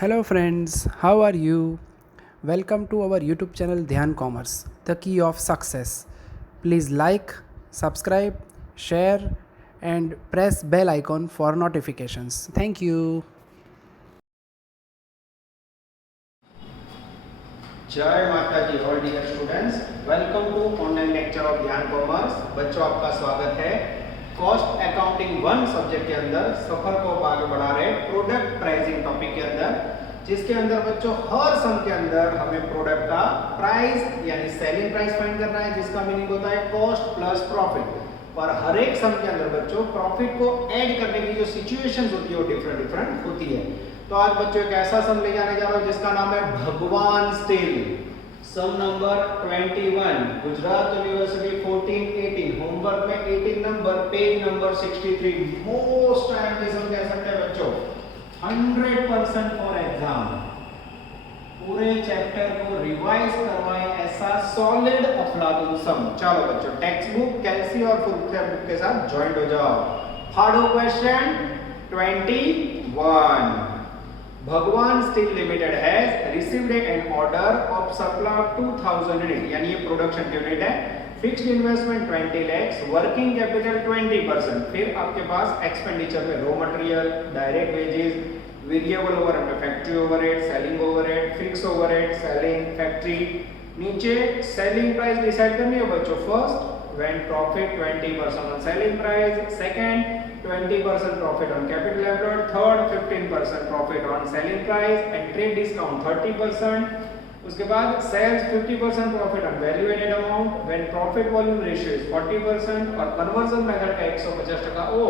Hello, friends, how are you? Welcome to our YouTube channel Dhyan Commerce, the key of success. Please like, subscribe, share, and press bell icon for notifications. Thank you. जय माता जी all dear students, welcome to online lecture of Dhyan commerce. बच्चों, आपका स्वागत है। Cost accounting 1 subject के अंदर सफर को आगे बढ़ा रहे प्रोडक्ट प्राइसिंग टॉपिक के अंदर, जिसके अंदर बच्चों हर सम के अंदर हमें प्रोडक्ट का प्राइस यानी सेलिंग प्राइस फाइंड करना है, जिसका मीनिंग होता है कॉस्ट प्लस प्रॉफिट। और हर एक सम के अंदर बच्चों प्रॉफिट को ऐड करने की जो सिचुएशंस होती है वो डिफरेंट होती है। तो आज बच्चों एक ऐसा सम ले जाने जा रहा हूं जिसका नाम है भगवान स्टील। सम नंबर 21, गुजरात यूनिवर्सिटी 1418, होमवर्क में 18 number, page number 63। Most time की सम कह सकते हैं बच्चों, 100% फॉर एग्जाम। पूरे चैप्टर को रिवाइज करवाए ऐसा सॉलिड अफलातून सम। चलो बच्चों, टेक्स्ट बुक, कैलसी और फुल बुक के साथ ज्वाइंट हो जाओ। फाड़ो question 21। Bhagwan steel limited has received an order of supply of 2000 unit, यानी ये प्रोडक्शन यूनिट है। Fixed investment 20 lakhs, working capital 20%। फिर आपके पास एक्सपेंडिचर में raw material, direct wages, variable overhead में factory overhead, selling overhead, fix overhead, selling, factory. नीचे selling price decide करनी है बच्चों। First when profit 20% on selling price, second 20% profit on capital employed, third 15% profit on selling price and trade discount 30%. उसके बाद sales 50% profit on value added amount when profit volume ratio is 40% और conversion method का 150%। ओ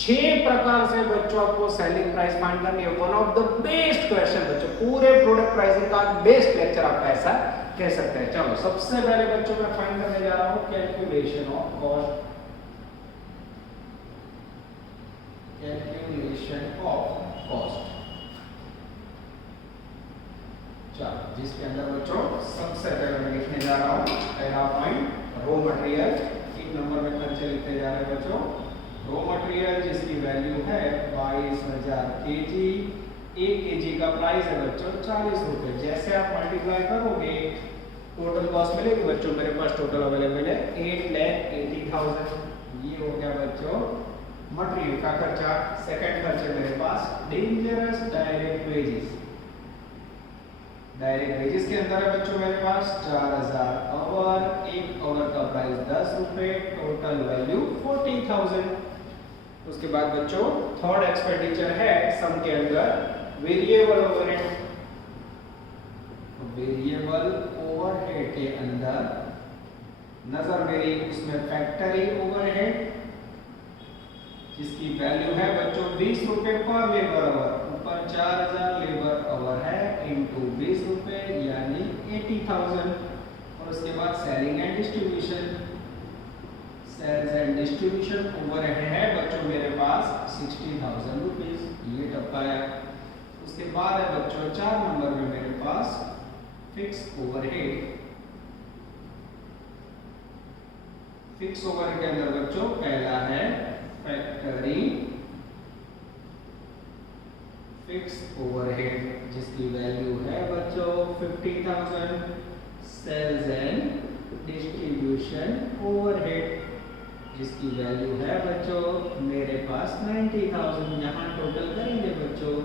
6 प्रकार से बच्चों आपको selling price find करनी है। One of the best question बच्चों, पूरे प्रोडक्ट प्राइसिंग का बेस्ट लेक्चर आपका ऐसा कह सकते हैं। चलो सबसे पहले बच्चों मैं फाइंड करने जा रहा हूं calculation of cost, calculation of cost. चलो जिसके अंदर बच्चों सबसे पहले मैं लिखने जा रहा हूं पहला पॉइंट रॉ मटेरियल। 3 नंबर में खर्चे लिखते जा रहे हैं बच्चों। रॉ मटेरियल जिसकी वैल्यू है 22,000 केजी। 1 केजी का प्राइस है बच्चों 40 रुपए। जैसे आप मल्टीप्लाई करोगे टोटल कॉस्ट मिलेगी बच्चों, मेरे पास टोटल अवेलेबल है 8,80,000। ये हो गया बच्चों मटेरियल का खर्चा। सेकंड खर्चे मेरे पास dangerous direct wages. Direct wages के अंदर है बच्चों मेरे पास 4000 आवर। 1 आवर का प्राइस 10 रुपए, टोटल वैल्यू 40,000। उसके बाद बच्चों थर्ड एक्सपेंडिचर है सम के अंदर वेरिएबल ओवरहेड। वेरिएबल ओवरहेड के अंदर नजर मेरी उसमें फैक्टरी ओवरहेड जिसकी वैल्यू है बच्चों 20 रुपए पर लेबर आवर। ऊपर 4000 लेबर आवर है इनटू 20 रुपए यानी 80,000। और उसके बाद selling and distribution, sales and distribution overhead है बच्चों मेरे पास 60,000 रुपीज। ये टपकाया। उसके बाद है बच्चों 4 नंबर में मेरे पास फिक्स ओवरहेड। फिक्स ओवरहेड के अंदर बच्चों पहला है फैक्टरी फिक्स ओवरहेड जिसकी वैल्यू है बच्चों 50,000। सेल्स एंड डिस्ट्रीब्यूशन ओवरहेड जिसकी वैल्यू है बच्चों मेरे पास 90,000। यहाँ टोटल करेंगे बच्चों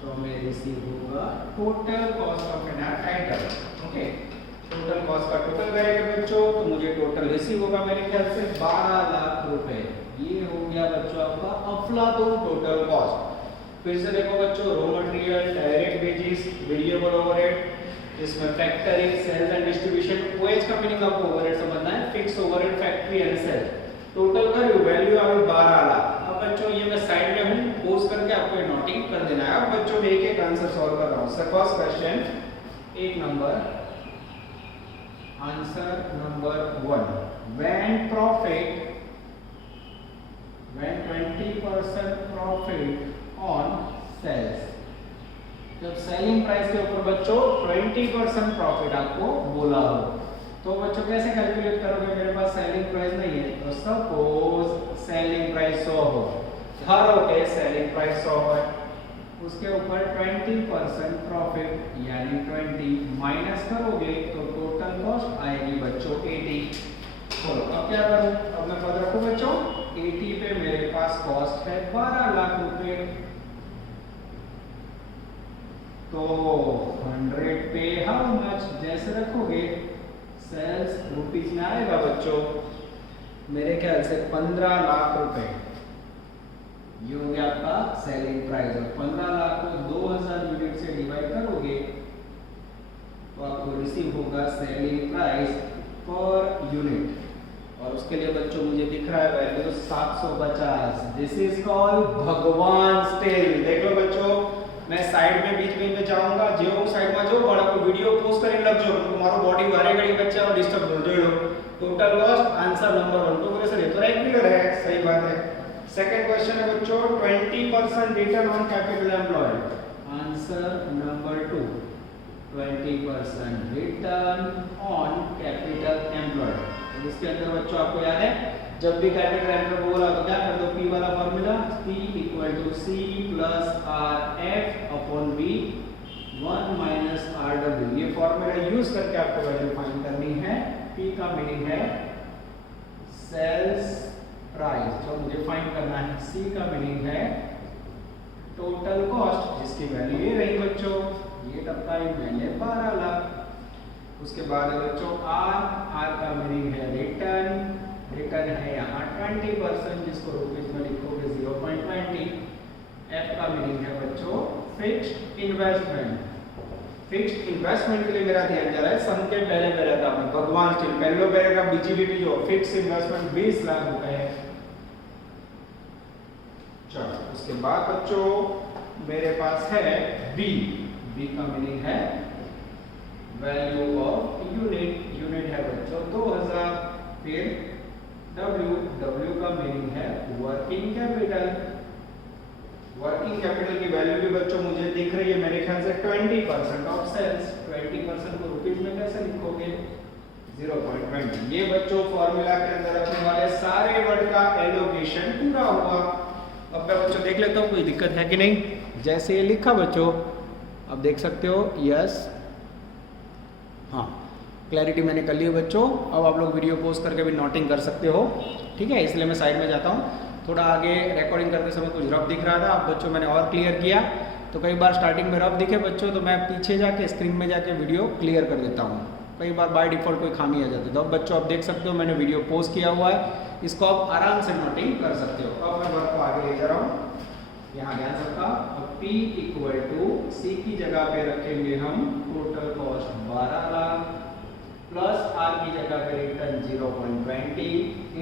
तो हमें रिसीव होगा total cost of an item. Okay, total cost का टोटल करेंगे बच्चों तो मुझे टोटल रिसीव होगा मेरे ख्याल से 12 लाख रुपए। ये हो गया बच्चों आपका अफलातून टोटल कॉस्ट। फिर से देखो बच्चों, raw material, direct wages, variable overhead जिसमें factory, sales and distribution. OH का मीनिंग आपको ओवरहेड समझना है, fix overhead, factory and sale. Total करो वैल्यू आ गई 12 लाख। अब बच्चों ये मैं साइड में हूं, पोज करके आपको ये नोटिंग कर देना है। अब बच्चों मैं एक-एक आंसर सॉल्व कर रहा हूं। So first question 1 number, answer number 1, when 20% profit on sales. जब सेलिंग प्राइस के ऊपर बच्चों 20% प्रॉफिट आपको बोला हो तो बच्चों कैसे कैलकुलेट करोगे? मेरे पास सेलिंग प्राइस नहीं है तो सपोज सेलिंग प्राइस 100 हो, धरो के सेलिंग प्राइस 100 है। उसके ऊपर 20% प्रॉफिट यानी 20 माइनस करोगे तो टोटल कॉस्ट आएगी बच्चों 80। चलो अब क्या करूं, अब मैं पद रखूं बच्चों 80 पे मेरे पास कॉस्ट है 12 लाख रुपए, तो 100 पे हाउ मच जैसे रखोगे सेल्स रुपीज में आएगा बच्चों मेरे ख्याल से 15 लाख रुपए, ये हो गया आपका सेलिंग प्राइस। और 15 लाख को 2000 यूनिट से डिवाइड करोगे तो आपको रिसीव होगा सेलिंग प्राइस पर यूनिट, और उसके लिए बच्चों मुझे दिख रहा है वैल्यू 750। दिस इज कॉल्ड भगवान स्टील। देख लो बच्चों मैं साइड में बीच में जाऊंगा जो साइड में जो बड़ा को वीडियो पोस्ट करें लग जो तुम्हारो बॉडी बारे घड़ी बच्चा और डिस्टर्ब हो जो टोटल कॉस्ट आंसर नंबर 1 तो कैसे तो राइट क्लियर है, सही बात है। सेकंड क्वेश्चन है बच्चों 20% return on capital employed, answer number 2 20% return on capital employed. इसके अंदर बच्चों आपको याद है जब भी कैपिटल एम्प्लॉयड बोला तो क्या कर दो P वाला formula P equal to C plus R F upon B 1 minus RW, ये फार्मूला यूज करके आपको वैल्यू फाइंड करनी है। P का मीनिंग है सेल्स प्राइस जो मुझे फाइंड करना है, C का मीनिंग है टोटल कॉस्ट जिसकी वैल्यू ये रही बच्चों, ये टपका मैंने 12 लाख। उसके बाद है बच्चों R का मीनिंग है रिटर्न, रिटर्न है यहाँ 20% जिसको रुपीज में लिखोगे 0.20। F का मीनिंग है बच्चों फिक्स्ड इन्वेस्टमेंट, फिक्स्ड इन्वेस्टमेंट के लिए मेरा ध्यान जा रहा है सम के पहले पैराग्राफ में भगवान स्टील पहले पैराग्राफ बीजीबीटी जो फिक्स्ड इन्वेस्टमेंट 20 लाख रुपए है। चलो उसके बाद बच्चों मेरे पास है B, B का मीनिंग है वैल्यू ऑफ यूनिट, यूनिट है बच्चों 2000। फिर W, W का मीनिंग है वर्किंग कैपिटल, वर्किंग कैपिटल की वैल्यू भी बच्चों मुझे दिख रही है मेरे ख्याल से 20% ऑफ सेल्स, 20% को रुपीज में कैसे लिखोगे 0.20। ये बच्चों फॉर्मूला के अंदर रखने वाले सारे वर्ड का एलोकेशन पूरा हुआ। अब मैं बच्चों देख लेता हूँ कोई दिक्कत है कि नहीं, जैसे ये लिखा बच्चों अब देख सकते हो यस हाँ क्लैरिटी मैंने कर ली है बच्चों। अब आप लोग वीडियो पोस्ट करके भी नोटिंग कर सकते हो, ठीक है। इसलिए मैं साइड में जाता हूँ, थोड़ा आगे रिकॉर्डिंग करते समय कुछ रफ दिख रहा था, अब बच्चों मैंने और क्लियर किया। तो कई बार स्टार्टिंग में रफ दिखे बच्चों तो मैं पीछे जाके स्क्रीन में जाके वीडियो क्लियर कर देता हूँ, कई बार बाय डिफॉल्ट कोई खामी आ जाती है। तो अब बच्चों आप देख सकते हो मैंने वीडियो पोस्ट किया हुआ है, इसको आप आराम से नोटिंग कर सकते हो। अब मैं वर्क को आगे ले जा रहा हूँ, यहाँ ध्यान सबका। अब P इक्वल टू C की जगह पे रखेंगे हम total cost 12 lakh plus R की जगह पे return 0.20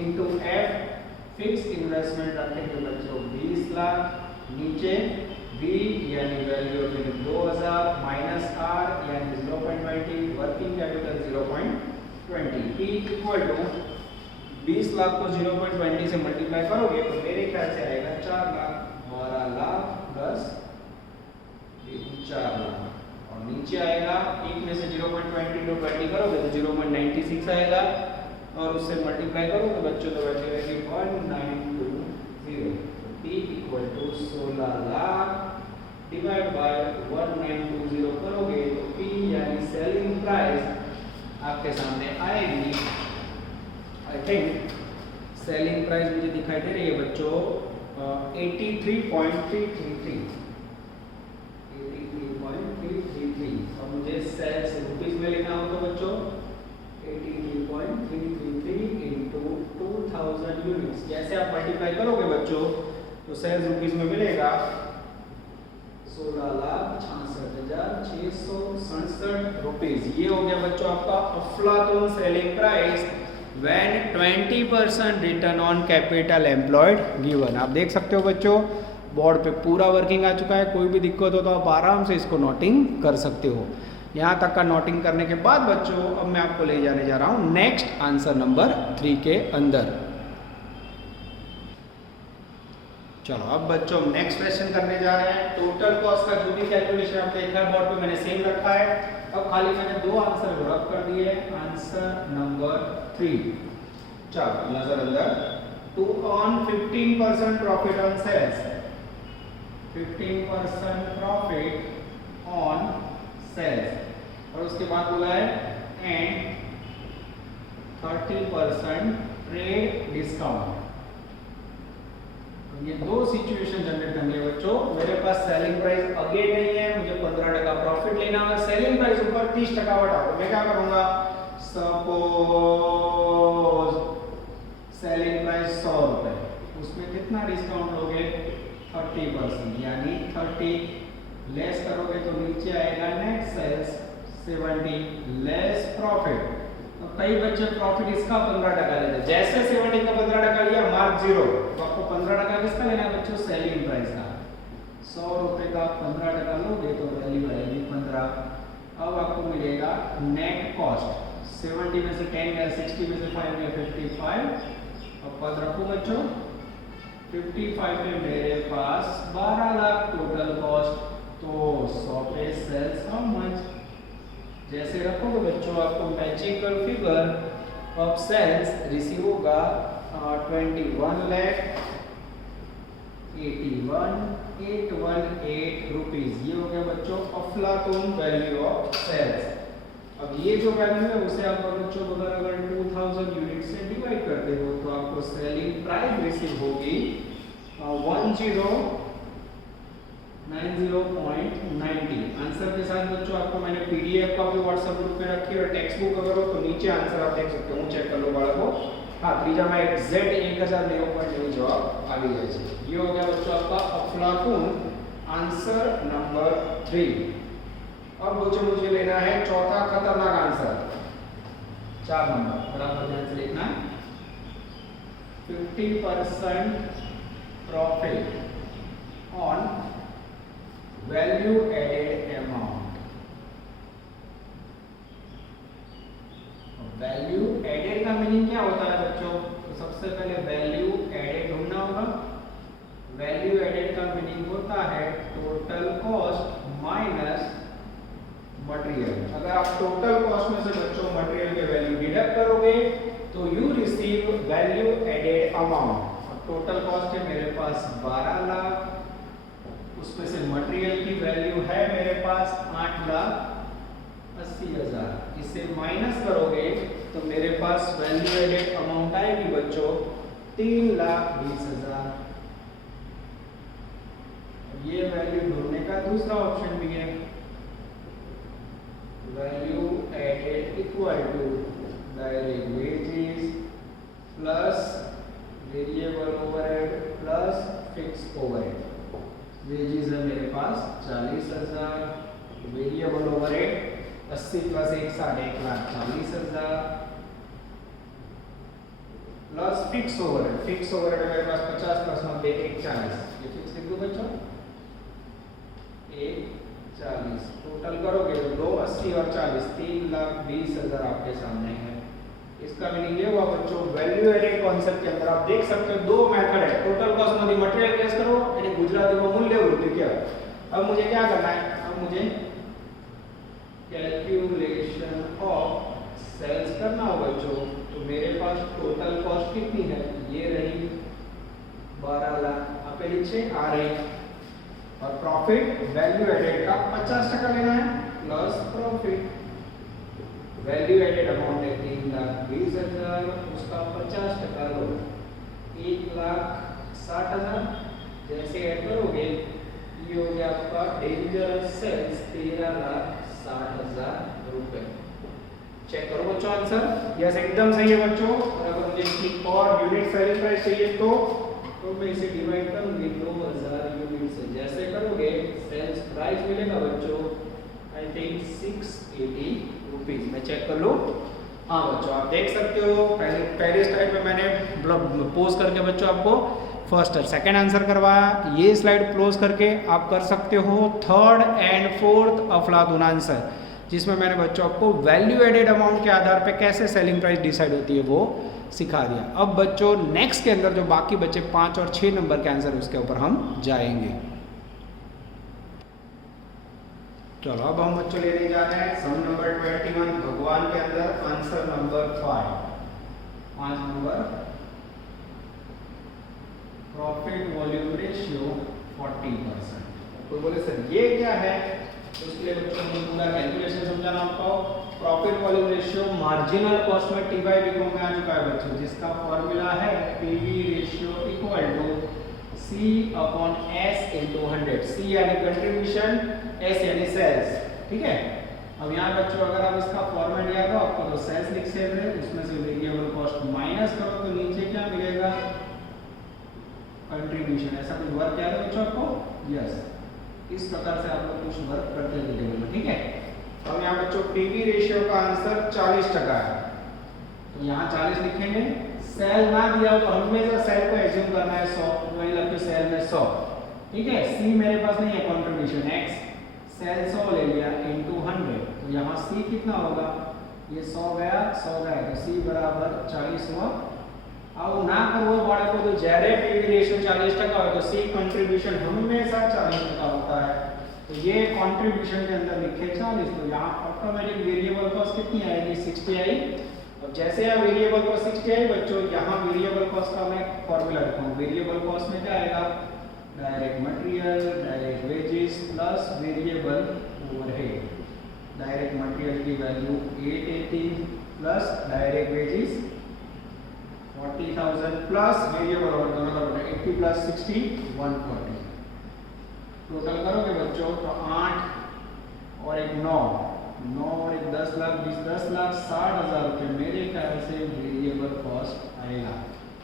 into F fix investment रखेंगे बच्चों 20 लाख, नीचे V यानी value of unit 2000 minus R यानी 0.20 working capital 0.20। P equal to 20 lakh को 0.20 से मल्टीप्लाई करोगे तो मेरे ख्याल से आएगा 4 लाख, 12 लाख प्लस 4 लाख, और नीचे आएगा एक में से 0.20 into 20 करोगे तो 0.96 आएगा, और उससे मल्टीप्लाई करोगे बच्चों तो वैल्यू आएगी 1920। P equal to 16 lakh divide by 1920 करोगे तो P यानी सेलिंग प्राइस आपके सामने आएगी। आई थिंक सेलिंग प्राइस मुझे दिखाई दे रही है बच्चों 83.333। अब मुझे सेल्स रुपीज में लेना हो तो बच्चों 83.333 इंटू 2000 यूनिट्स, जैसे आप मल्टीप्लाई करोगे बच्चों तो सेल्स रुपीज में मिलेगा 16,66,667 रुपीज। ये हो गया बच्चों आपका अफलातून selling price when 20% return on capital employed given. आप देख सकते हो बच्चों बोर्ड पे पूरा वर्किंग आ चुका है, कोई भी दिक्कत हो तो आप आराम से इसको नोटिंग कर सकते हो। यहाँ तक का नोटिंग करने के बाद बच्चों अब मैं आपको ले जाने जा रहा हूँ नेक्स्ट आंसर नंबर 3 के अंदर। चलो अब बच्चों नेक्स्ट क्वेश्चन करने जा रहे हैं। टोटल कॉस्ट का जो भी कैलकुलेशन आप देखा है बोर्ड पे मैंने सेम रखा है, अब खाली मैंने दो आंसर रब कर दिए। आंसर नंबर 3, चलो नजर अंदर, to earn 15% profit on sales. 15% profit on sales, और उसके बाद बोला है एंड 30% ट्रेड डिस्काउंट। ये दो सिचुएशन जनरेट करनी है बच्चों। मेरे पास सेलिंग प्राइस अगेन नहीं है, मुझे 15% प्रॉफिट लेना है, सेलिंग प्राइस ऊपर 30% बढ़ाओ, मैं क्या करूंगा, सपोज सेलिंग प्राइस 100 रुपए, उसमें कितना डिस्काउंट लोगे, 30%, यानी 30 लेस करोगे तो नीचे आएगा नेट सेल्स 70 लेस प्रॉफिट। तो कई बच्चे प्रॉफिट इसका 15% लेते हैं, जैसे 70 का 15% लिया मार्क 0, तो आपको 15% किसका लेना है बच्चों, सेलिंग प्राइस का। 100 रुपए का 15% लोगे तो वैल्यू आएगी 15। अब आपको मिलेगा नेट कॉस्ट, 70 में से 10 गया, 60 में से 5 गया, 55। अब पद रखो बच्चों, 55 में मेरे पास 12 लाख टोटल कॉस्ट, तो 100 पे सेल्स हाउ मच, जैसे रखोगे बच्चों आपको magical figure of sales receive होगा 21,81,818 रुपीज। ये हो गया बच्चों अफलातून वैल्यू ऑफ सेल्स। अब ये जो वैल्यू है उसे आप बच्चों अगर 2000 यूनिट से डिवाइड करते हो तो आपको सेलिंग प्राइस रिसीव होगी 1090.90। आंसर के साथ बच्चों आपको मैंने पीडीएफ कॉपी व्हाट्सएप ग्रुप में रखी है, और टेक्स्ट बुक अगर हो तो नीचे आंसर आप देख सकते हो, चेक कर लो बाळको। हाँ, त्रीजा में एग्जैक्ट 1090.90 जवाब आ गया है। ये हो गया बच्चों आपका अफलातून आंसर नंबर 3। अब बच्चों मुझे लेना है चौथा खतरनाक आंसर, 4 नंबर, बराबर ध्यान से देखना। 50% profit on value added amount. Value added का मीनिंग क्या होता है बच्चों, तो सबसे पहले वैल्यू एडेड ढूंढना होगा। वैल्यू एडेड का मीनिंग होता है टोटल कॉस्ट माइनस मटेरियल। अगर आप टोटल कॉस्ट में से बच्चों मटेरियल के वैल्यू डिडक्ट करोगे तो you receive value added amount. Total cost है मेरे पास 12 लाख, उसमें से मटेरियल की वैल्यू है मेरे पास 8,80,000, इसे माइनस करोगे तो मेरे पास वैल्यू एडेड अमाउंट आएगी बच्चों 3,20,000। ये वैल्यू ढूंढने का दूसरा ऑप्शन भी है, value added equal to direct wages plus variable overhead plus fix overhead. Wages है मेरे पास 40,000, variable overhead 80 plus 1 1,40,000 plus fix overhead. Fix overhead मेरे पास 50 प्लस 90 140। ये फिक्स लिख दो बच्चों 140। टोटल करोगे तो 2 80 और 40 3,20,000 आपके सामने है। इसका मीनिंग ये हुआ बच्चों वैल्यू एडेड कॉन्सेप्ट के अंदर आप देख सकते हो दो मेथड है, टोटल कॉस्ट मध्ये मटेरियल केस करो यानी गुजराती में मूल्य वृद्धि क्या। अब मुझे क्या करना है, अब मुझे कैलकुलेशन ऑफ सेल्स करना होगा बच्चों। तो मेरे पास टोटल कॉस्ट कितनी है, ये रही 12 लाख, आप नीचे आ रही, और प्रॉफिट वैल्यू एडेड का 50% लेना है plus profit. Value added amount है 3,20,000, उसका 50% लो 1,60,000। जैसे ऐड करोगे ये हो गया आपका डेंजरस सेल्स 13,60,000 रुपए। चेक करो बच्चों आंसर, यस एकदम सही है बच्चों। और अगर मुझे इसकी और यूनिट सेलिंग प्राइस चाहिए तो मैं इसे डिवाइड करूंगी 2000 यूनिट से। जैसे करोगे सेल्स प्राइस मिलेगा बच्चों आई थिंक 680 रुपीज। मैं चेक कर लो। हाँ बच्चों आप देख सकते हो पहले स्लाइड में मैंने पोज करके बच्चों आपको फर्स्ट और सेकंड आंसर करवाया। ये स्लाइड क्लोज करके आप कर सकते हो थर्ड एंड फोर्थ अफलातून आंसर, जिसमें मैंने बच्चों आपको वैल्यू एडेड अमाउंट के आधार पे कैसे सेलिंग प्राइस डिसाइड होती है वो सिखा दिया। अब बच्चों नेक्स्ट के अंदर जो बाकी बचे 5 और 6 नंबर के आंसर उसके ऊपर हम जाएंगे। चलो अब हम बच्चों लेने जा रहे हैं सम नंबर 21 भगवान के अंदर answer number 5 number profit volume ratio 40%। कोई बोले सर ये क्या है, तो उसके लिए बच्चों को पूरा कैलकुलेशन समझाना आपको। Profit volume ratio marginal cost में टी बाई डी को में आ चुका है बच्चों, जिसका फॉर्मूला है PV ratio equal to C upon S into 100। C यानी कंट्रीब्यूशन, एस यानी सेल्स, ठीक है। अब यहाँ बच्चों अगर आप इसका फॉर्मेट याद हो आपको, तो सेल्स लिख से उसमें से वेरिएबल कॉस्ट माइनस करो तो नीचे क्या मिलेगा, कंट्रीब्यूशन। ऐसा कुछ वर्क याद है बच्चों आपको? यस, इस प्रकार से आप लोग कुछ वर्क करते हैं टेबल में, ठीक है। अब यहाँ बच्चों पीवी रेशियो का आंसर 40% है, तो यहाँ 40 लिखेंगे। सेल ना दिया हो तो हमेशा सेल को एज्यूम करना है 100, वही लगते सेल में 100, ठीक है। सी मेरे पास नहीं है कंट्रीब्यूशन, एक्स सेल 100 ले लिया इनटू 100, तो यहाँ सी कितना होगा, ये 100 गया 100 गया, तो सी बराबर 40 हुआ। अब ना करो बाड़े को, तो जरे पीवी रेशियो 40% हो तो सी कंट्रीब्यूशन हमेशा 40% होता है, तो ये कंट्रीब्यूशन के अंदर लिखे 40, तो यहाँ ऑटोमेटिक वेरिएबल कॉस्ट कितनी आएगी, 60 आई। अब जैसे यहाँ वेरिएबल कॉस्ट 60 आई बच्चों, यहाँ वेरिएबल कॉस्ट का मैं फॉर्मूला रखूँ। वेरिएबल कॉस्ट में क्या आएगा, direct material, direct wages plus variable overhead. Direct material की value 880 plus direct wages 40,000 plus variable overhead, दोनों का 80 प्लस 60 140। टोटल करोगे बच्चों तो 8 और एक 9 और एक 10 लाख 10,60,000 रुपये मेरे ख्याल से वेरिएबल कॉस्ट आएगा।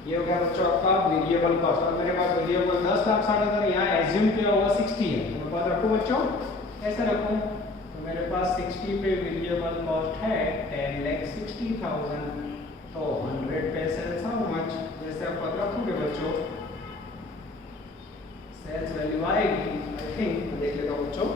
ये हो गया बच्चों आपका वेरिएबल कॉस्ट। और मेरे पास वेरिएबल 10,60,000 यहाँ एज्यूम किया हुआ 60 है, तो मेरे पास रखो बच्चों, ऐसे रखो, तो मेरे पास 60 पे वेरिएबल कॉस्ट है 10,60,000, तो 100 पे सेल्स हाउ मच, जैसे आप पता रखोगे बच्चों सेल्स वैल्यू आएगी, आई थिंक देख लेता हूँ बच्चों,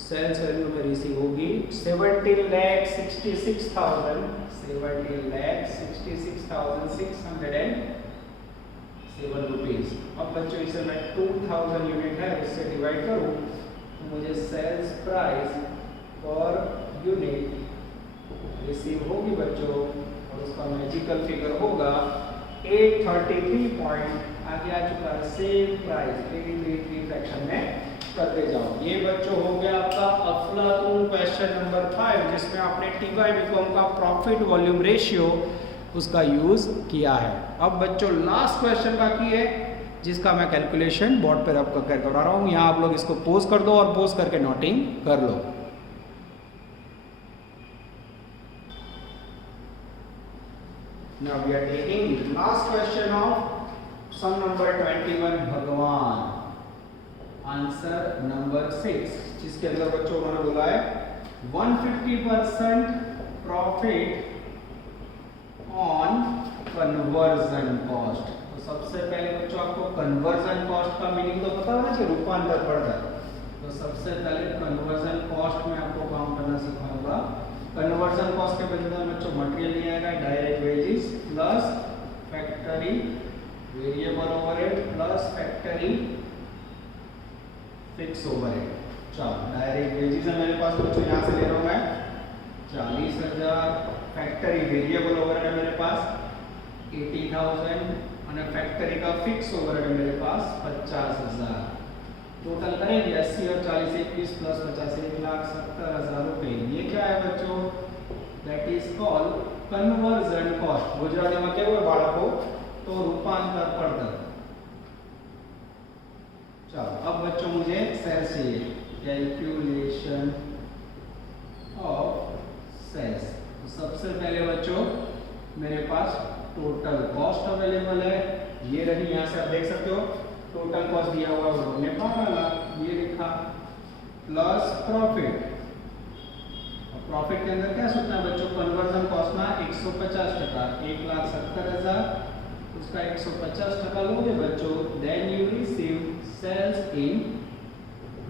सेल्स वैल्यू मेरी सी होगी 17,66,000 17,66,607 रुपीज। अब बच्चों इसे मैं 2000 यूनिट है इससे डिवाइड करूँ तो मुझे sales price per unit receive होगी बच्चों, और उसका मैजिकल फिगर होगा 833 पॉइंट आगे आ चुका है, सेम प्राइस 83 फ्रैक्शन में करते जाओ। ये बच्चों हो गया आपका अफलातून क्वेश्चन नंबर 5, जिसमें आपने टी बाई बीकॉम का प्रॉफिट वॉल्यूम रेशियो उसका यूज किया है। अब बच्चों लास्ट क्वेश्चन बाकी है, जिसका मैं कैलकुलेशन बोर्ड पर आपको कर रहा हूँ। यहाँ आप लोग इसको पोज कर दो और पोज करके नोटिंग कर लो। Now we are taking the last question of sum number 21 भगवान, आंसर नंबर 6, जिसके अंदर बच्चों उन्होंने बोला है 150% प्रॉफिट ऑन कन्वर्जन कॉस्ट। तो सबसे पहले बच्चों आपको कन्वर्जन कॉस्ट का मीनिंग तो पता होना चाहिए, रूपांतर पड़ता है। तो सबसे पहले कन्वर्जन कॉस्ट में आपको काम करना सिखाऊंगा। कन्वर्जन कॉस्ट के अंदर बच्चों मटेरियल नहीं आएगा, direct wages plus factory variable overhead plus factory fix overhead. चलो डायरेक्ट वेजेस है मेरे पास बच्चों, यहाँ से ले रहा हूँ मैं 40,000, फैक्टरी वेरिएबल ओवरहेड है मेरे पास 80,000 और फैक्टरी का फिक्स ओवरहेड है मेरे पास 50,000। टोटल करेंगे 80 और 40 21 प्लस 50 1,70,000 रुपये। ये क्या है बच्चों, that is called conversion cost. Gujarati में क्या हुआ बाळको तो रूपांतर पड़तर। चलो अब बच्चों मुझे सेल्स चाहिए, कैलकुलेशन ऑफ सेल्स। तो सबसे पहले बच्चों मेरे पास टोटल कॉस्ट अवेलेबल है, ये रही, यहाँ से आप देख सकते हो टोटल कॉस्ट दिया हुआ है उन्होंने 12 लाख, ये लिखा प्लस प्रॉफिट। प्रॉफिट के अंदर क्या सोचना है बच्चों, कन्वर्जन कॉस्ट ना 150%, 1,70,000 उसका 150% लोगे बच्चों, then you receive sales in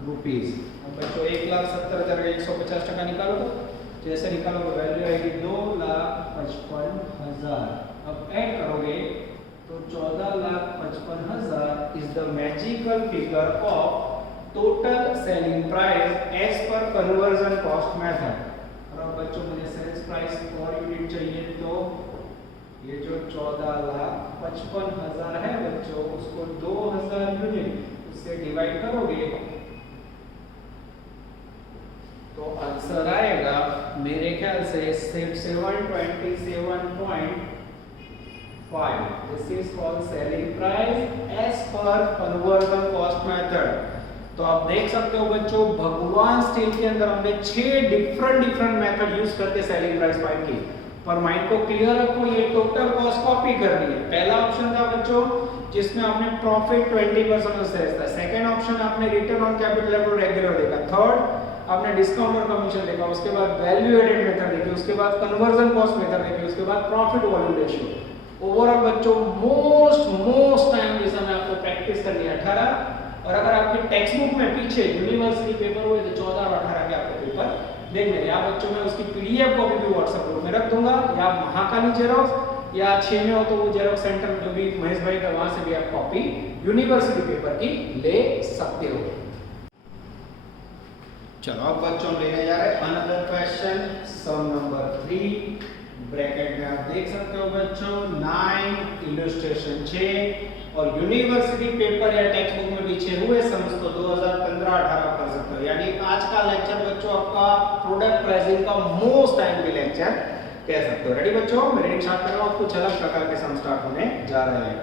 rupees. अब बच्चों 1,70,000 का 150% निकालो, तो जैसे निकालोगे वैल्यू आएगी 2,55,000। अब ऐड करोगे तो 14,55,000 is the magical figure of total selling price as per conversion cost method. और अब बच्चों मुझे सेल्स प्राइस पर यूनिट चाहिए, तो ये जो 14,55,000 है बच्चों, उसको 2,000 यूनिट उससे डिवाइड करोगे तो आंसर आएगा मेरे ख्याल से 727.5. This is called selling price as per conversion cost method. तो आप देख सकते हो बच्चों, भगवान स्टील के अंदर हमने 6 डिफरेंट मेथड यूज करके सेलिंग प्राइस फाइंड की. पर माइंड को क्लियर रखो, ये टोटल कॉस्ट कॉपी करनी है. पहला ऑप्शन था बच्चों जिसमें आपने प्रॉफिट 20% ऑफ सेल्स था. सेकंड ऑप्शन आपने return on capital employed regular देखा. थर्ड आपने डिस्काउंट और कमीशन देखा. उसके बाद वैल्यू एडेड मेथड देखी. उसके बाद कन्वर्जन कॉस्ट मेथड देखी. उसके बाद प्रॉफिट वॉल्यूम रेशियो. ओवरऑल बच्चों मोस्ट टाइम जैसा मैं आपको प्रैक्टिस करनी है 18. और अगर आपके टेक्स्ट बुक में पीछे यूनिवर्सिटी पेपर हुए तो 14 और 18 के आपको पेपर देखने हैं. या बच्चों मैं उसकी पीडीएफ कॉपी भी व्हाट्सएप ग्रुप में रख दूंगा, या महाकाली जेरोक्स या 6 में हो तो वो जेरोक्स सेंटर जो भी महेश भाई का, वहां से भी आप कॉपी यूनिवर्सिटी पेपर की ले सकते हो. चलो अब बच्चों लेने जा रहे हैं अनदर क्वेश्चन, सम नंबर 3. ब्रैकेट में आप देख सकते हो बच्चों 9 इलस्ट्रेशन 6 और यूनिवर्सिटी पेपर या टेक्स्ट बुक में पीछे हुए सम्स तो 2015-18 कर सकते हो. यानी आज का लेक्चर बच्चों आपका प्रोडक्ट प्राइसिंग का मोस्ट टाइम के लेक्चर कह सकते हो. रेडी बच्चों, मैं रीडिंग स्टार्ट कर रहा हूं. कुछ अलग प्रकार के सम स्टार्ट होने जा रहे हैं.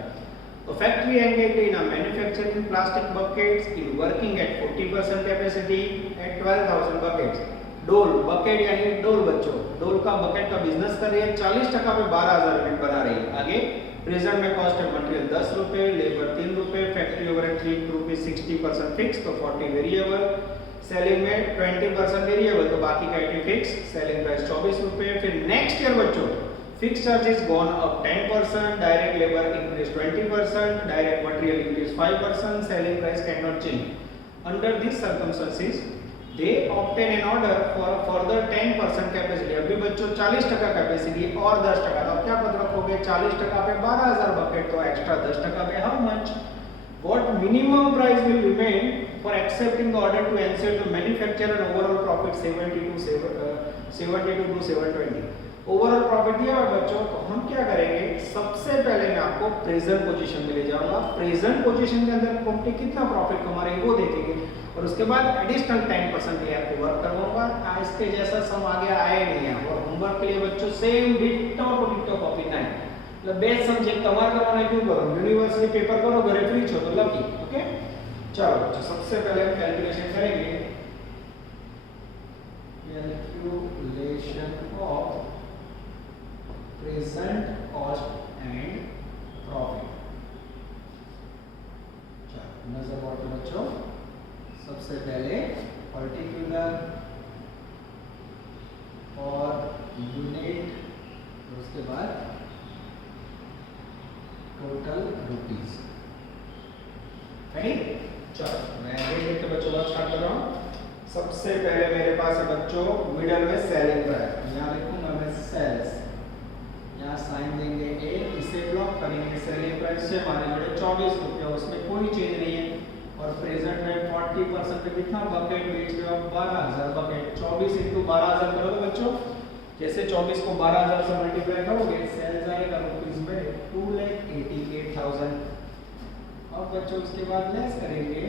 तो factory engage in manufacturing plastic buckets in working at 40% capacity eight 12,000 buckets. डोल बकेट यानी डोल बच्चों, डोल का बकेट का बिजनेस कर रही है. 40% पे 12,000 यूनिट बना रही है. आगे प्रेजेंट में कॉस्ट है मटेरियल 10 रुपए, लेबर 3 रुपए, फैक्ट्री ओवरहेड 3 रुपए, 60% फिक्स तो 40 वेरिएबल. सेलिंग में 20% वेरिएबल तो बाकी का 80 फिक्स. सेलिंग प्राइस 24 रुपए. फिर नेक्स्ट ईयर बच्चों fix charges gone up 10%, direct labour increase 20%, direct material increase 5%, selling price can not change. Under this circumstances they obtain an order for a further 10% capacity. अभी बच्चों 40% capacity और 10%. तो क्या पद रखोगे? 40% पे 12,000 बकेट तो एक्स्ट्रा 10% पे how much? What minimum price will remain for accepting the order to ensure the manufacturer and overall profit 72 to 720. Overall profit दिया है बच्चों. तो हम क्या करेंगे, सबसे पहले मैं आपको प्रेजेंट पोजीशन में ले जाऊंगा. प्रेजेंट पोजीशन के अंदर कंपनी कितना प्रॉफिट कमा रही है वो देखेंगे और उसके बाद एडिशनल 10% लिए आपको वर्क करवाऊंगा. इसके जैसा सम आगे आए नहीं है. और होमवर्क के लिए बच्चों same ditto to ditto copy नहीं, मतलब बेस सब्जेक्ट तुम्हारा करवाना क्यों करो, यूनिवर्सिटी पेपर करो, घरे फ्री छो तो लकी. ओके चलो बच्चों सबसे पहले हम कैलकुलेशन करेंगे. Calculation of present cost and profit. चलो नजर बांटो बच्चों. सबसे पहले पर्टिकुलर और यूनिट, उसके बाद टोटल रुपीस. रेडी? चलो मैं देख के बच्चों स्टार्ट कर रहा हूँ. सबसे पहले मेरे पास है बच्चों मिडल में सेलिंग प्राइस. यहाँ लिखूंगा मैं सेल्स, यहाँ साइन देंगे ए, इसे ब्लॉक करेंगे. सेलिंग प्राइस से हमारे बड़े 24 रुपये, उसमें कोई चेंज नहीं है. और प्रेजेंट में 40% पे कितना बकेट बेच रहे हो? 12,000 बकेट. 24 इंटू 12,000 करोगे बच्चों, जैसे 24 को 12,000 से मल्टीप्लाई करोगे सेल्स आएगा रुपीस में 2,88,000. अब बच्चों उसके बाद लेस करेंगे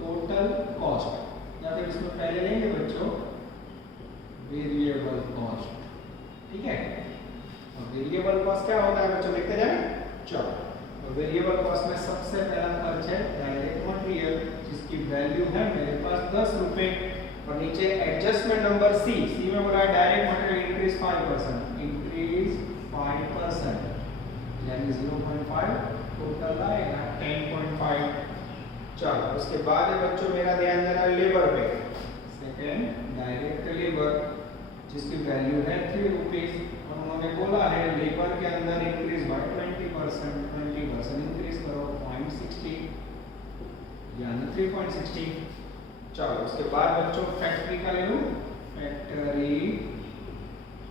टोटल कॉस्ट, या फिर इसमें पहले लेंगे बच्चों वेरिएबल कॉस्ट. ठीक है, और वेरिएबल कॉस्ट क्या होता है बच्चों देखते जाए. चलो वेरिएबल कॉस्ट में सबसे पहला खर्च है डायरेक्ट मटेरियल, जिसकी वैल्यू है मेरे पास 10 रुपए. और नीचे एडजस्टमेंट नंबर सी में बोला है डायरेक्ट मटेरियल इंक्रीज 5%, इंक्रीज 5% यानी 0.5, टोटल आएगा 10.5. चलो उसके बाद है बच्चों मेरा ध्यान देना लेबर पे. सेकंड डायरेक्ट लेबर जिसकी वैल्यू है 3 रुपीस. और उन्होंने बोला है लेबर के अंदर इंक्रीज बाय 20% इंक्रीज करो 0.60 यानी 3.60. चलो उसके बाद बच्चों फैक्ट्री का ले लूं. फैक्ट्री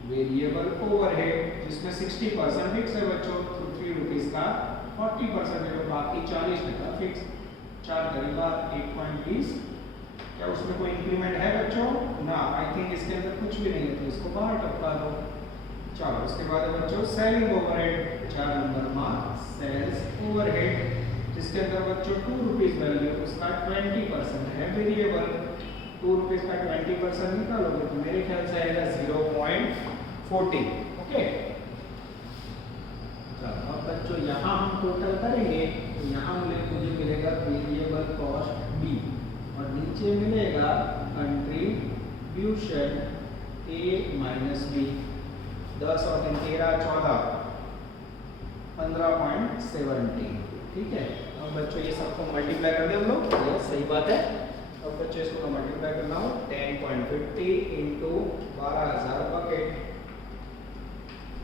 वेरिएबल ओवरहेड जिसमें 60% फिक्स है बच्चों, तो 3 रुपीस का 40% है, बाकी 40% फिक्स. 4 करीबा 1.20. क्या उसमें कोई इंक्रीमेंट है बच्चों? ना, आई थिंक इसके अंदर कुछ भी नहीं है, तो इसको बाहर टपका दो. चलो उसके बाद बच्चों सेलिंग ओवरहेड 4 नंबर में सेल्स ओवरहेड जिसके अंदर बच्चों 2 रुपीस वैल्यू, उसका 20% है वेरिएबल. ₹2 का 20% निकालोगे तो मेरे ख्याल से आएगा 0.40। ओके, चलो अब बच्चों यहाँ हम टोटल करेंगे तो यहाँ मुझे मिलेगा वेरिएबल कॉस्ट बी और नीचे मिलेगा कंट्रीब्यूशन ए माइनस बी। 10 और 3 13 14 15.70। ठीक है, अब बच्चों ये सबको मल्टीप्लाई कर दे हम लोग, ये सही बात है। अब बच्चों इसको मल्टीप्लाई करना हो 10.50 इंटू 12,000 बकेट।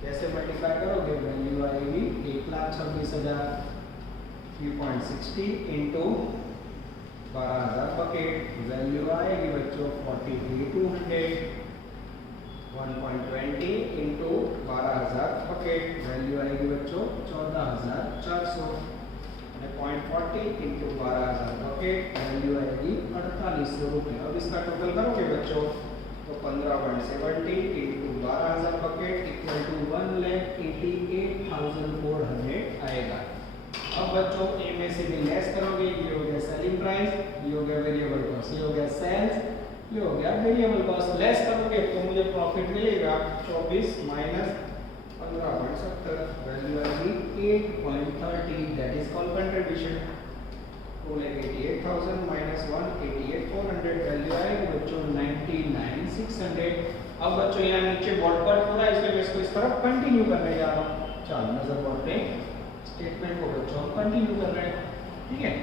कैसे मल्टीप्लाई करोगे, वैल्यू आएगी 1,26,000। 3.60 इंटू 12,000 बकेट, वैल्यू आएगी बच्चों 43,200। 1.20 इंटू 12,000 बकेट, वैल्यू आएगी बच्चों 14,400। 0.40 इंटू 12,000 बकेट, वैल्यू आएगी 4,800 रुपये। अब इसका टोटल करोगे बच्चों तो 15.70 इंटू 12,000 बकेट इक्वल टू 1,88,400 आएगा। अब बच्चों ए में से भी लेस करोगे, ये हो गया सेलिंग प्राइस, ये हो गया वेरिएबल कॉस्ट, ये हो गया सेल्स, ये हो गया वेरिएबल कॉस्ट। लेस करोगे तो मुझे प्रॉफिट मिलेगा 24 माइनस 15.70, वैल्यू आएगी 8.30, दैट इज कॉल्ड कंट्रीब्यूशन। तो 88,000 माइनस 188,400, वैल्यू आएगी बच्चों 99,600। अब बच्चों यहाँ नीचे बोर्ड पर पूरा, इसलिए मैं इसको इस तरफ कंटिन्यू करने जा रहा हूँ। चलो नजर बोर्ड पे स्टेटमेंट को बच्चों हम कंटिन्यू कर रहे हैं। ठीक है,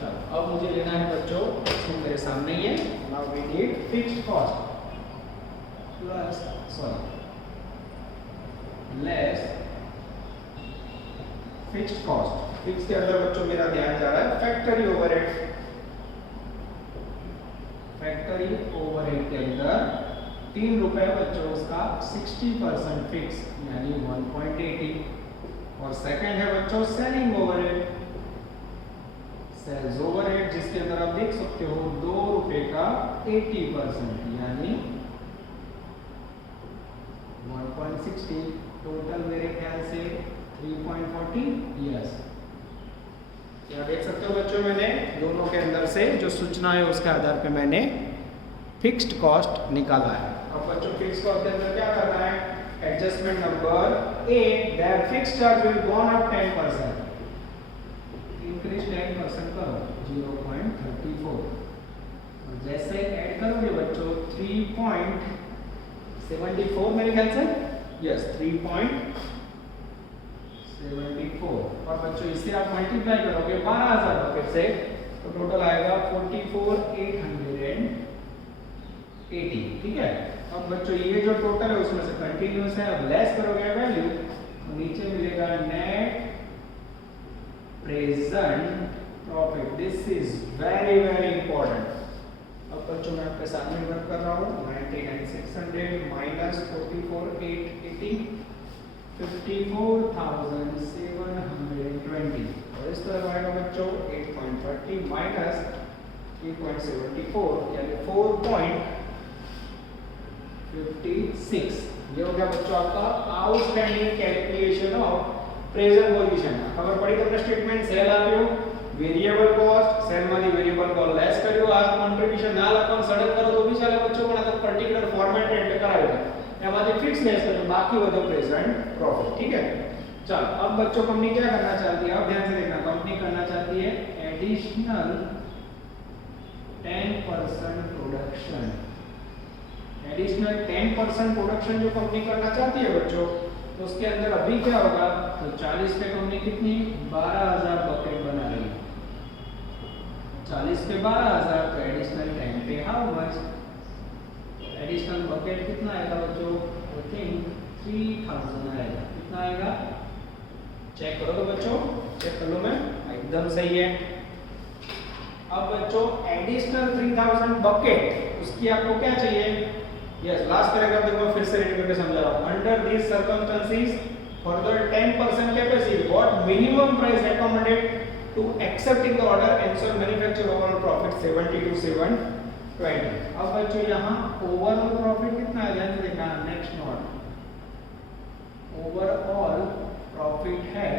चलो अब मुझे लेना है बच्चों, इसमें मेरे सामने ही है। Now we need fixed cost plus less fixed cost. Fix के अंदर बच्चों मेरा ध्यान जा रहा है फैक्टरी ओवरहेड। फैक्टरी ओवरहेड के अंदर ₹3 बच्चों उसका 60% फिक्स यानी 1.80। और सेकंड है बच्चों सेलिंग ओवरहेड, सेल्स ओवरहेड, जिसके अंदर आप देख सकते हो ₹2 का 80% यानी 1.60। टोटल मेरे ख्याल से 3.40। यस, यहाँ देख सकते हो बच्चों मैंने दोनों के अंदर से जो सूचना है उसके आधार पे मैंने फिक्स्ड कॉस्ट निकाला है। अब बच्चों फिक्स्ड कॉस्ट के अंदर क्या करना है, adjustment number A, there fixed charge will gone up 10%, increase 10% करो 0.34। और जैसे ऐड करोगे बच्चों 3.74 मेरे ख्याल से, यस 3.74। और बच्चों इससे आप मल्टीप्लाई करोगे 12,000 बकेट से तो टोटल आएगा 44,880। ठीक है, अब बच्चों ये जो टोटल है उसमें से कंटिन्यूअस है, अब लेस करोगे वैल्यू तो नीचे मिलेगा net present profit. This is very very important. अब बच्चों मैं आपके सामने वर्क कर रहा हूँ 99,600 माइनस 44,880 54,720। और इस तरह आएगा बच्चों 8.30 माइनस 3.74 यानी 4.56। ये हो गया बच्चों आपका outstanding calculation of present position. खबर पड़ी તમને સ્ટેટમેન્ટ સેલ આપ્યો, વેરિયેબલ કોસ્ટ સેલમાંથી વેરિયેબલ કોસ્ટ લેસ કર્યો, આ કોન્ટ્રીબ્યુશન ના લખવાનું સડક કરો તો બી ચાલે બચ્ચો, પણ આ તો પર્ટિક્યુલર ફોર્મેટ એટલે કરાવી દે, એમાંથી ફિક્સ લેસ કરો બાકી બધો પ્રેઝન્ટ प्रॉफिट। ठीक है, चलो अब बच्चों कंपनी क्या करना चाहती है, अब ध्यान से देखना, कंपनी करना चाहती है एडिशनल 10% प्रोडक्शन। एडिशनल 10% प्रोडक्शन जो कंपनी करना चाहती है बच्चों तो उसके अंदर अभी क्या होगा, तो 40 पे कंपनी कितनी 12,000 बकेट बना रही है, 40 पे 12,000 तो एडिशनल 10 पे हाउ मच, एडिशनल बकेट कितना आएगा बच्चों, आई थिंक 3,000 आएगा। कितना आएगा चेक करो तो बच्चों, चेक कर लो मैं, एकदम सही है। अब बच्चों एडिशनल 3,000 बकेट उसकी आपको क्या चाहिए, यस लास्ट पैराग्राफ देखो फिर से रीड करके समझा रहा हूं। Under this circumstances for the 10% capacity what minimum price recommended to accepting the order ensure manufacture overall profit 70 to 720। अब बच्चों यहां ओवरऑल प्रॉफिट कितना है, ध्यान से देखना, नेक्स्ट नोट, ओवरऑल प्रॉफिट है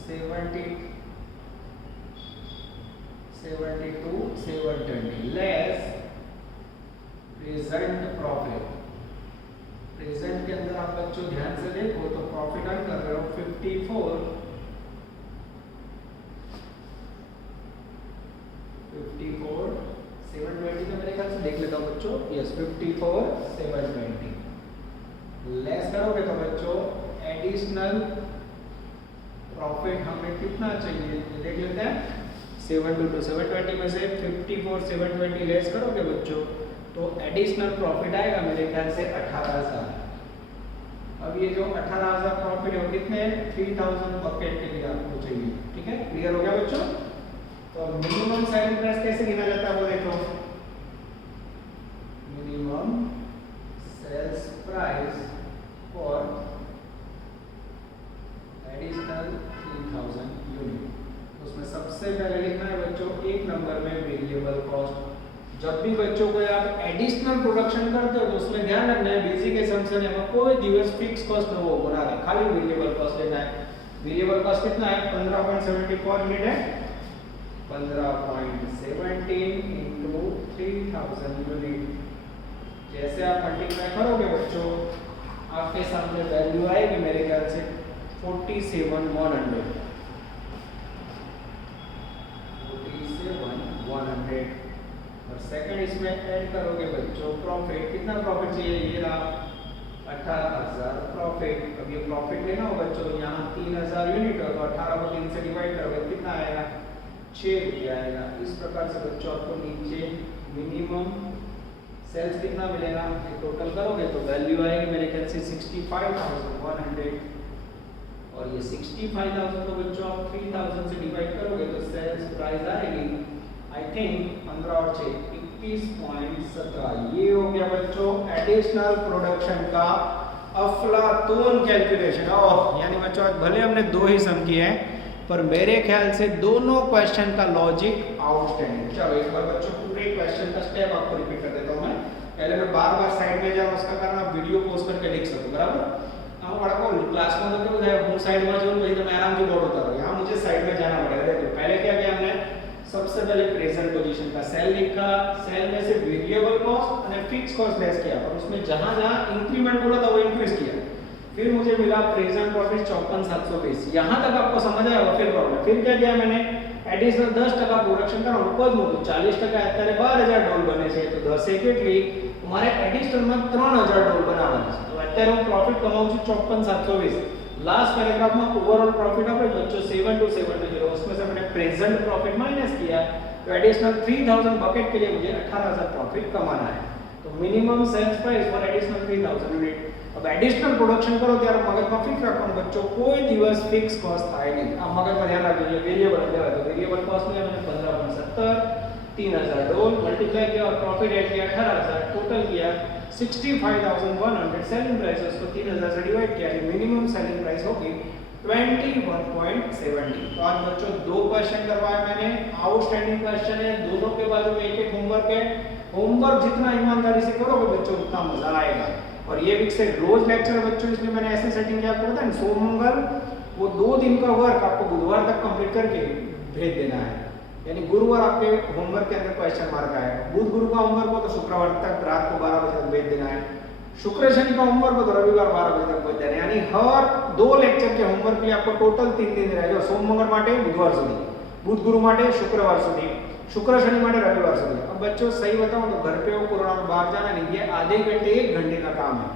70 72,720 लेस प्रेजेंट प्रॉफिट। प्रेजेंट के अंदर आप बच्चों ध्यान से देखो तो प्रॉफिट हम कर रहे हो 54,720 तो मेरे ख्याल से देख लेता हूँ बच्चों, यस 54,720 लेस करोगे तो बच्चों एडिशनल प्रॉफिट हमें कितना चाहिए ये देख लेते हैं। 720 में से 54,720 लेस करोगे बच्चों तो एडिशनल प्रॉफिट आएगा मेरे ख्याल से 18,000। अब ये जो 18,000 प्रॉफिट है वो कितने 3,000 बकेट के लिए आपको चाहिए। ठीक है, क्लियर हो गया बच्चों। तो मिनिमम सेलिंग प्राइस कैसे गिना जाता है वो देखो। Minimum sales price for additional 3,000 unit. उसमें सबसे पहले लिखना है बच्चों एक नंबर में वेरिएबल कॉस्ट। जब भी बच्चों को आप एडिशनल प्रोडक्शन करते हो तो उसमें ध्यान रखना है बेसिक असम्पशन है कोई दिवस फिक्स कॉस्ट न वो बना रहे, खाली वेरिएबल कॉस्ट लेना है। वेरिएबल कॉस्ट कितना है 15.74 यूनिट है। 15.17 into 3,000 यूनिट जैसे आप मल्टीप्लाई करोगे बच्चों आपके सामने वैल्यू आएगी मेरे ख्याल से 47,100। 47,100 और सेकंड इसमें ऐड करोगे बच्चों प्रॉफिट। कितना प्रॉफिट चाहिए ये रहा 18,000 प्रॉफिट। अब ये प्रॉफिट लेना हो बच्चों यहाँ 3,000 यूनिट हो तो 18 को 3 से डिवाइड करोगे कितना आएगा 6 रुपया आएगा। इस प्रकार से बच्चों आपको नीचे मिनिमम सेल्स कितना मिलेगा टोटल करोगे तो वैल्यू आएगी मेरे ख्याल से 65,100 और ये 65,000 को बच्चों आप 3,000 से डिवाइड करोगे तो सेल्स प्राइस आएगी आई थिंक 15 और 6 21.17। ये हो गया बच्चों एडिशनल प्रोडक्शन का अफलातून कैलकुलेशन। और यानी बच्चों आज भले हमने 2 ही सम किए हैं पर मेरे ख्याल से दोनों क्वेश्चन का लॉजिक आउटस्टैंडिंग। चलो एक बार बच्चों पूरे क्वेश्चन का स्टेप आपको रिपीट कर देता हूँ मैं। पहले मैं बार-बार साइड में जाऊँ उसका कारण आप वीडियो पोस्ट करके लिख सकूँ बराबर। हम बड़ा को क्लास में तो क्या है હું साइड में जाऊँ भाई तो मैं आराम से बोर्ड उतारूँ, यहाँ मुझे साइड में जाना पड़ेगा। देखो पहले क्या किया हमने सबसे पहले प्रेजेंट पोजीशन का सेल लिखा, सेल में से वेरिएबल कॉस्ट और फिक्स कॉस्ट लेस किया और उसमें जहां-जहां इंक्रीमेंट बोला था वो इंक्रीज किया। फिर मुझे मिला प्रेजेंट प्रॉफिट 54,720। यहां तक आपको समझ आया होगा। फिर प्रॉब्लम फिर क्या किया मैंने एडिशनल 10% प्रोडक्शन का उपज में 40% અત્યારે 12,000 ડોલ બને છે તો 10 કેટલી તમારે એડિશનલ માં 3,000 ડોલ બનાવવાના છે। તો અત્યારે હું પ્રોફિટ કમાઉં છું 54,720। लास्ट पैराग्राफ में ओवरऑल प्रॉफिट आपने बच्चों 72,720 उसमें से मैंने प्रेजेंट प्रॉफिट माइनस किया तो एडिशनल 3,000 बकेट के लिए मुझे 18,000 प्रॉफिट कमाना है। तो minimum sales price for additional 3,000 unit. अब एडिशनल प्रोडक्शन करो ત્યારે મગજમાં ફિક્સ રાખવાનું બચ્ચો કોઈ દિવસ ફિક્સ કોસ્ટ થાય નહીં। આ મગજમાં ધ્યાન રાખજો જે વેરિયેબલ લેવાય તો વેરિયેબલ કોસ્ટ ને मैंने 15.70 3,000 डॉल मल्टीप्लाई किया और प्रॉफिट ऐड किया 18,000 टोटल किया 65,100 सेलिंग प्राइस उसको 3,000 से डिवाइड किया मिनिमम सेलिंग प्राइस होगी 21.70। तो आज बच्चों 2 क्वेश्चन करवाए मैंने आउटस्टैंडिंग क्वेश्चन है, दोनों के बाजू में एक-एक होमवर्क है। होमवर्क जितना ईमानदारी से करोगे बच्चों उतना मजा आएगा। और ये वीक से रोज लेक्चर बच्चों इसमें मैंने ऐसे सेटिंग किया करता है सोम मंगल वो 2 दिन का वर्क आपको बुधवार तक कंप्लीट करके भेज देना है। यानी गुरुवार आपके होमवर्क के अंदर क्वेश्चन मार्क आएगा, बुध गुरु का होमवर्क हो तो शुक्रवार तक रात को 12 बजे तक भेज देना है, शुक्र शनि का होमवर्क हो तो रविवार 12 बजे तक भेज देना है। यानी हर 2 लेक्चर के होमवर्क के आपको टोटल 3 दिन रहेगा। सोम मंगल माटे बुधवार सुधी, बुध गुरु माटे शुक्रवार सुधी, शुक्र शनि माटे रविवार सुधी। अब बच्चों सही बताऊं तो घर पे हो कोरोना में बाहर जाना नहीं, ये आधे घंटे 1 घंटे का काम है।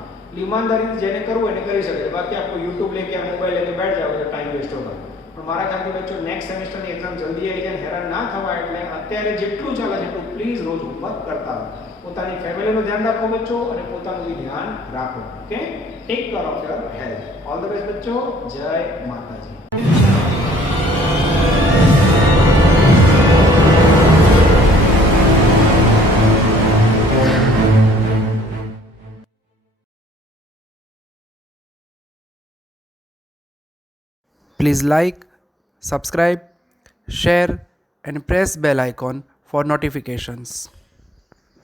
ईमानदारी से जेने करવું એને કરી શકે, બાકી आपको YouTube लेके मोबाइल लेके बैठ जाओ तो टाइम वेस्ट होगा। પણ મારા ખ્યાલથી બચ્ચો નેક્સ્ટ સેમેસ્ટરની એક્ઝામ જલ્દી આવી જાય હેરાન ના થવા એટલે અત્યારે જેટલું ચાલે છે એટલું પ્લીઝ રોજ હોમવર્ક કરતા રહો। પોતાની ફેમિલીનું ધ્યાન રાખો બચ્ચો અને પોતાનું બી ધ્યાન રાખો। Okay, take care of your health. All the best બચ્ચો, જય માતાજી। Please like, subscribe, share and press bell icon for notifications.